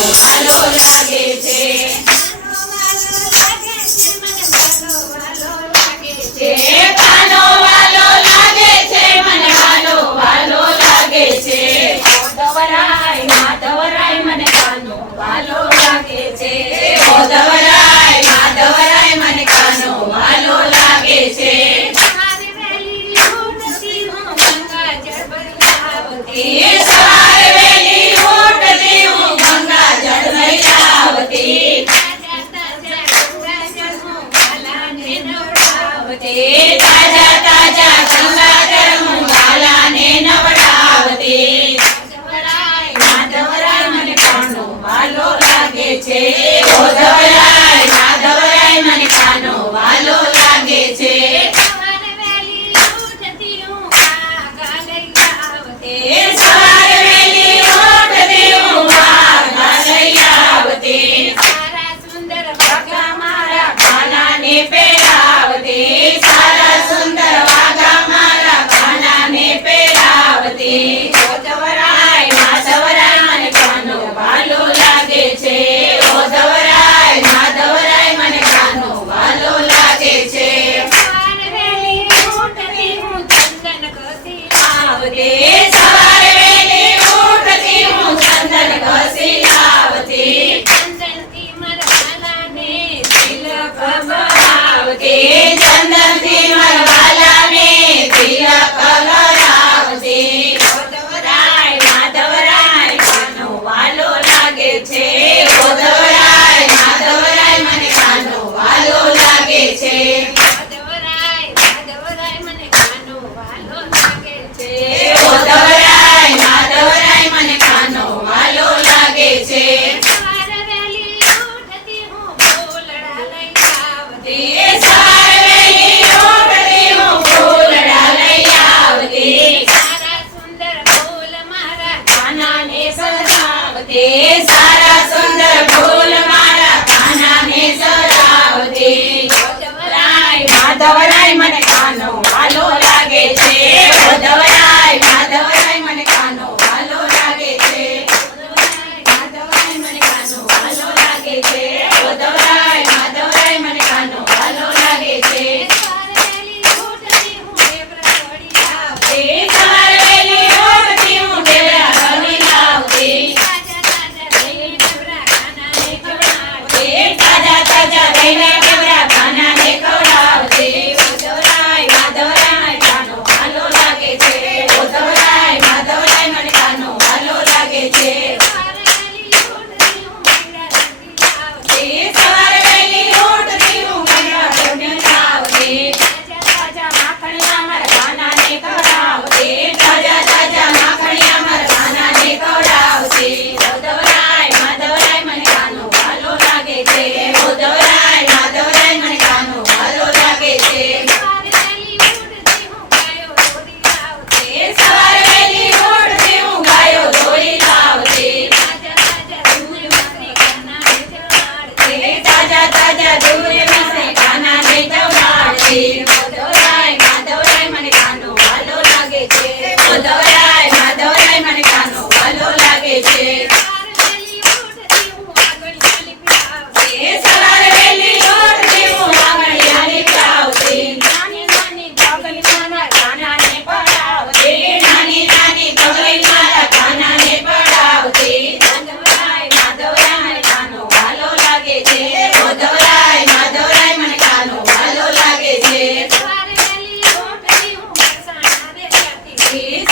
કાનો વાલો લાગે છે કાનો વાલો લાગે છે મને વાલો વાલો લાગે છે માધવરાય મને કાનો વાલો લાગે છે માધવરાય મને કાનો વાલો લાગે છે સવારે વહેલી ઉઠતી હું ગંગા જળ લઈ આવતી તાજા તાજા ગંગા જળ હું વાલાને નવડાવતી માધવરાય મને કાનો વાલો લાગે છે માધવરાય મને કાનો વાલો લાગે છે સવારે વહેલી ઉઠતી હું વાઘા લઈ આવતી સારા સુંદર વાઘા મારા કાનાને પહેરાવતી સારા સુંદર વાઘા મારા કાનાને પહેરાવતી માધવરાય મને કાનો વાલો લાગે છે માધવરાય મને કાનો વાલો લાગે છે સવારે વહેલી ઉઠતી હું ચંદન ઘસી આવતી સવારે વહેલી ઉઠતી હું ચંદન ઘસી આવતી ચંદનથી મારા વાલાને તિલક લગાવતી ચંદનથી મારા વાલાને તિલક લગાવતી માધવરાય કાનો વાલો લાગે છે માધવરાય મને કાનો વાલો લાગે છે માધવરાય મને કાનો વાલો લાગે છે માધવરાય મને કાનો વાલો લાગે છે સવારે વહેલી ઉઠતી હું ફૂલડા લઈ આવતી સવારે વહેલી ઉઠતી હું ફૂલડા લઈ આવતી સારા સુંદર ફૂલ મારા કાનાને સજાવતી સારા સુંદર ફૂલ મારા કાનાને સજાવતી માધવરાય મને કાનો વાલો લાગે છે માધવરાય મને કાનો વાલો લાગે છે માધવરાય મને કાનો વાલો લાગે છે માધવરાય મને કાનો વાલો લાગે છે સવારે વહેલી ઉઠતી હું ઢેબરા ઘડી લાવતી સવારે વહેલી ઉઠતી હું ઢેબરા ઘડી લાવતી તાજા તાજા દહીં ઢેબરા કાનાને ખવડાવતી તાજા તાજા દહીં ઢેબરા કાનાને ખવડાવતી માધવરાય કાનો વાલો લાગે છે માધવરાય મને કાનો વાલો લાગે છે સવારે વહેલી ઉઠતી હું ગંગા લાવતી તાજા તાજા માખણિયા મારા કાનાને ખવડાવતી તાજા તાજા માખણિયા મારા કાનાને ખવડાવતી માધવરાય મને કાનો વાલો લાગે છે માધવરાય મને કાનો વાલો લાગે છે સવારે વહેલી ઉઠતી હું ગાયો દોરી લાવતી સવારે વહેલી ઉઠતી હું ગાયો દોરી લાવતી તાજા તાજા દૂધ મીઠે કાનાને જવડાવતી માધવરાય મને કાનો વાલો લાગે છે માધવરાય મને કાનો વાલો લાગે છે સવારે વહેલી ઉઠતી હું આંગળીયા લીપડાવતી નાની નાની પગલી મારા કાનાને પડાવતી નાની નાની પગલી મારા કાનાને પડાવતી માધવરાય મને કાનો વાલો લાગે છે માધવરાય મને કાનો વાલો લાગે છે સવારે વહેલી ઉઠતી હું વરસાણા દેખાતી